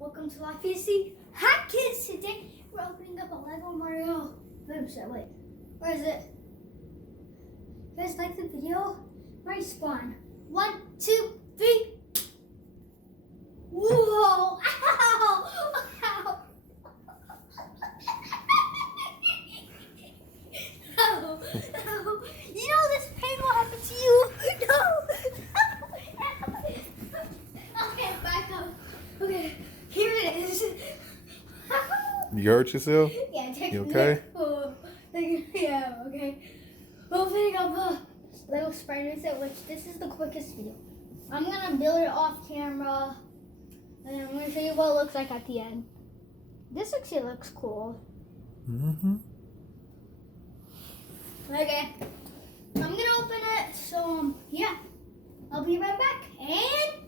Welcome to Life PC. Hi kids, today we're opening up a Lego Mario venom set. Wait, where is it? You guys like the video? Right spawn. 1, 2, 3. Whoa! Ow! Ow! No! No! You know this pain will happen to you. No! Okay, back up. Okay, here it is. You hurt yourself? Yeah, You okay? Yeah, okay. Opening up a Lego Spider set, which this is the quickest video. I'm gonna build it off camera, and I'm gonna show you what it looks like at the end. This actually looks cool. Mm-hmm. Okay, I'm gonna open it. So yeah, I'll be right back. And